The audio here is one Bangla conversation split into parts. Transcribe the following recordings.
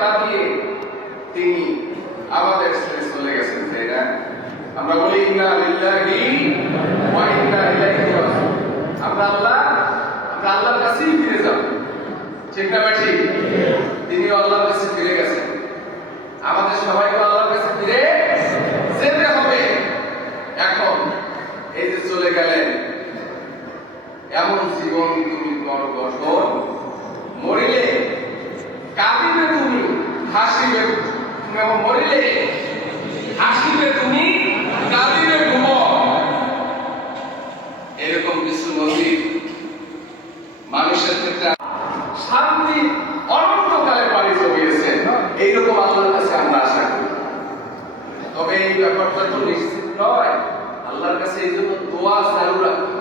কথা দিয়ে তিনি আমাদের ছেড়ে চলে গেছেন, তাই না? আমরা বলি, ইন্না লিল্লাহি ওয়া ইন্না ইলাইহি রাজিউন। আমরা আল্লাহ, আমরা আল্লাহর কাছেই ফিরে যাব। ঠিক না ঠিক তিনি আল্লাহর কাছে ফিরে গেছেন আমাদের সবাইকে আল্লাহর কাছে ফিরে যেতে হবে এখন এই যে চলে গেলেন এমন জীবন তুমি কর গঠন মরিলে কাঁদিবে তুমি তুমি মরিলে হাসিবে তুমি, কাঁদিবে ঘুম। এরকম কিছু নদীর মানুষের ক্ষেত্রে শান্তি অনন্তকালে পানি জমিয়েছে এইরকম আল্লাহর কাছে আমরা আশা করি। তবে এই ব্যাপারটা তো নিশ্চিত নয়। আল্লাহর কাছে এই জন্য দোয়া চালু রাখতে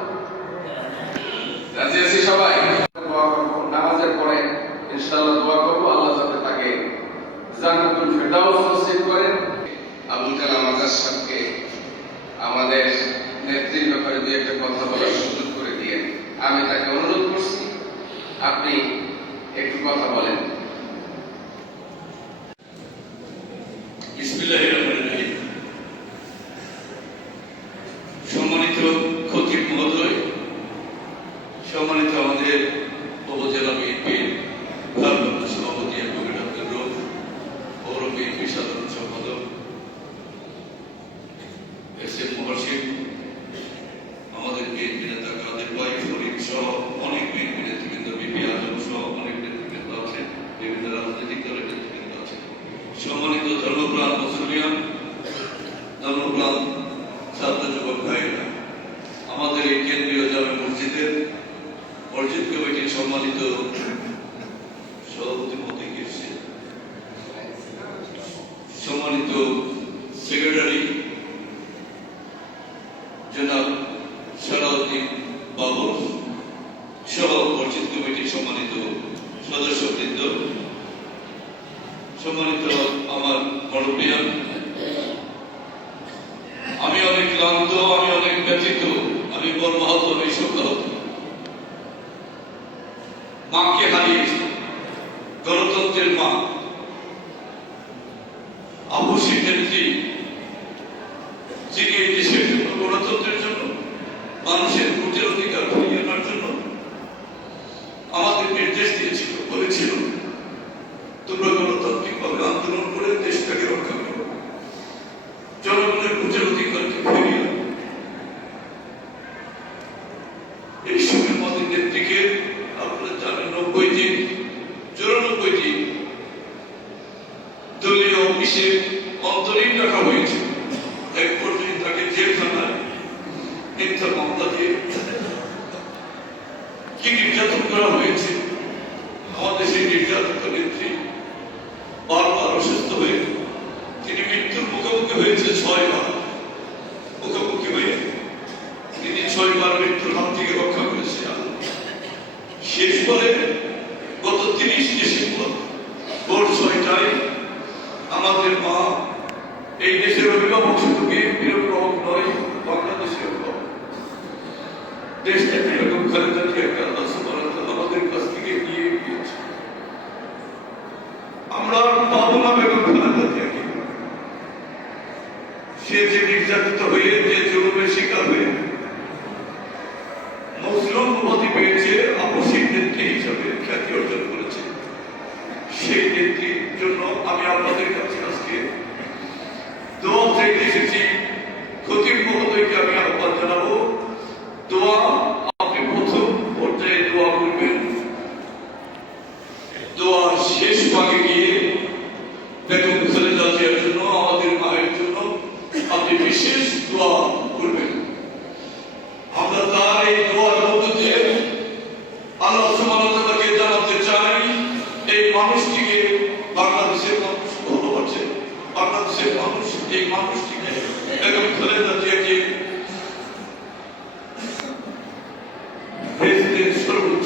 রাজি আছি সবাই? নামাজের পরে ইনশাআল্লাহ দোয়া করব। জান্নাতুল ফেরদাউস নসিব করেন আবুল কালাম আজাদ সাহেবকে আমাদের নেত্রীর ব্যাপারে দুই একটা কথা বলার সুযোগ করে দিয়ে আমি তাকে অনুরোধ করছি, আপনি একটু কথা বলেন। সম্মানিত খতিব মহোদয়, সম্মানিত আমাদের সহ মসজিদ কমিটির সম্মানিত সদস্যবৃন্দ সম্মানিত আমার মুরব্বিয়ান আমি অনেক ক্লান্ত, আমি অনেক ব্যথিত, আমি মর্মাহত, আমি শোকাহত মাকে হারিয়েছি গণতন্ত্রের মা। আবশ্যিক নেত্রী যিনি এই দেশের জন্য গণতন্ত্রের জন্য মানুষের দলীয় অন্তরীণ রাখা হয়েছে। এক পর্যায়ে তাকে জেলখানায় মিথ্যা মামলা দিয়ে কি নির্যাতন করা হয়েছে আমাদের সেই নির্যাতিত নেত্রী বারবার অসুস্থ হয়ে তিনি মৃত্যুর মুখোমুখি হয়েছে ছয়বার মুখোমুখি হয়ে তিনি ছয়বার মৃত্যুর হাত থেকে রক্ষা করেছে শেষ বলে গত তিরিশ ডিসেম্বর ভোর ছয়টায় আমাদের মা এই দেশের অভিভাবক শুধু বিএনপির অভিভাবক নয় বাংলাদেশের অভিভাবক দেশটা এরকম খালেদা জিয়াকে আল্লাহ সুবহানাহু আমাদের কাছ থেকে নিয়ে গিয়েছে। আমরা পাবো না বেগম খালেদা জিয়াকে, সে যে নির্যাতিত যে জুলুমের শিকার মুসলিম উপাধি পেয়েছে আপসিক নেত্রী হিসাবে খ্যাতি অর্জন করেছে। সেই নেত্রীর জন্য আমি আপনাদের কাছে আজকে দোয়া চাইতে এসেছি খতিব মহোদয়কে আমি আহ্বান জানাব দোয়া আপনি প্রথম পর্যায়ে দোয়া করবেন দোয়ার শেষ ভাগে গিয়ে বেগম খালেদা জিয়ার জন্য আমাদের মায়ের জন্য আপনি বিশেষ দোয়া করবেন আমরা তার এই দোয়ার মধ্য দিয়ে আল্লাহ সুবহানাহু জানাতে চাই এই মানুষটিকে বাংলাদেশের মানুষ ভালোবাসে বাংলাদেশের মানুষ এই মানুষটিকে বেগম খালেদা জিয়াকে দেশের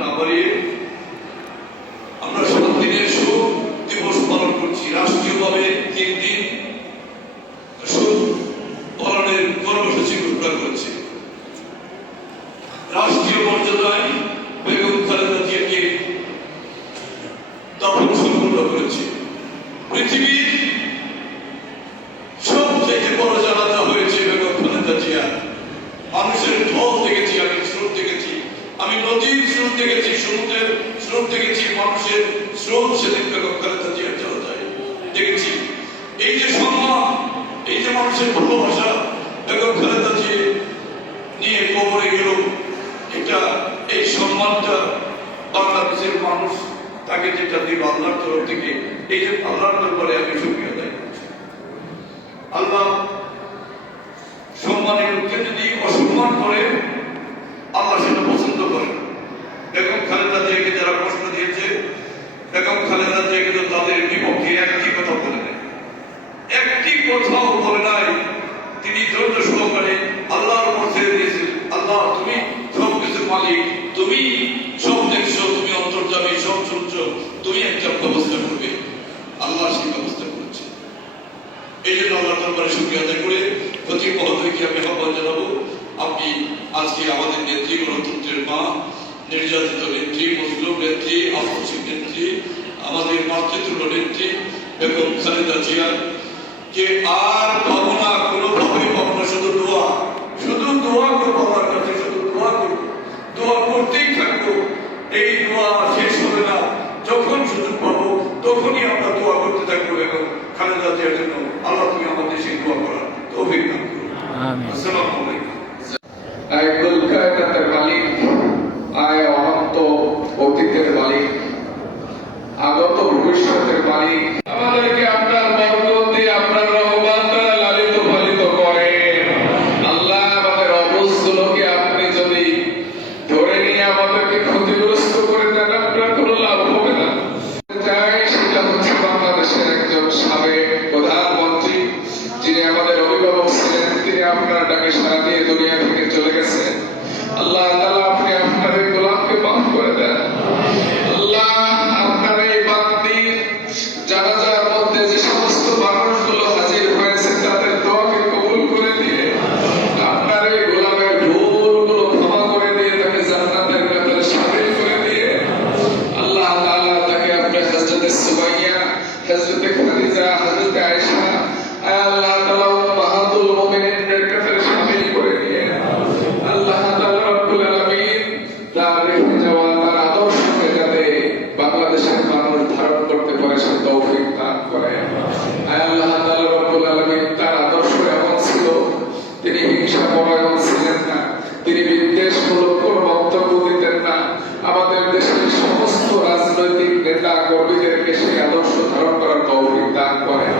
আমি স্রোত দেখেছি। দেখেছি, সমুদ্রের স্রোত দেখেছি, মানুষের স্রোত সেদিন বেগম খালেদা জিয়ার দেখেছি। এই যে সম্মান এই যে মানুষের ভালোবাসা, বেগম খালেদা জিয়া নিয়ে কবরে গেল এটা এই সম্মানটা বাংলাদেশের মানুষ তাকে যেটা দিল আল্লাহর তরফ থেকে, এই যে আল্লাহর দরবারে আমি শুক্রিয়া আদায় করছি। আল্লাহ সম্মানের লোককে যদি অসম্মান করে, আল্লাহ সেটা পছন্দ করে। বেগম খালেদা জিয়াকে যারা প্রশ্ন দিয়েছে, বেগম খালেদা জিয়াকে তো তাদের বিপক্ষে একটি কথা বলে নাই। একটি কথাও বলে নাই। তিনি ধৈর্য সহকারে আল্লাহর উপর ছেড়ে দিয়েছেন। আল্লাহ, তুমি সব কিছু মালিক, তুমি সব দেখছ সব শুনছো তুমি একটা ব্যবস্থা করবে আল্লাহ সেই ব্যবস্থা করেছে। এই জন্য আল্লাহ দরবারে শুক্রিয়া আদায় করে প্রতি মহোদয়কে আমি আহ্বান জানাব, আপনি আজকে আমাদের নেত্রী, গণতন্ত্রের মা, নির্যাতিত নেত্রী মজলুম নেত্রী আপসিক নেত্রী, আমাদের মাতৃতুল্য নেত্রী বেগম খালেদা জিয়া যে আর পাবো না কোনোভাবেই পাবো না শুধু দোয়া শুধু দোয়া করব আমার কাছে শুধু দোয়া করব দোয়া করতেই থাকব এই দোয়া শেষ হবে না যখন সুযোগ পাবো তখনই আমরা দোয়া করতে থাকব এবং খালেদা জিয়ার জন্য আল্লাহ তুমি আমাদের সেই দোয়া করার তৌফিক দান করুন আসসালামু আলাইকুম। কর্মীদেরকে সেই আদর্শ ধারণ করার তৌফিক দান করেন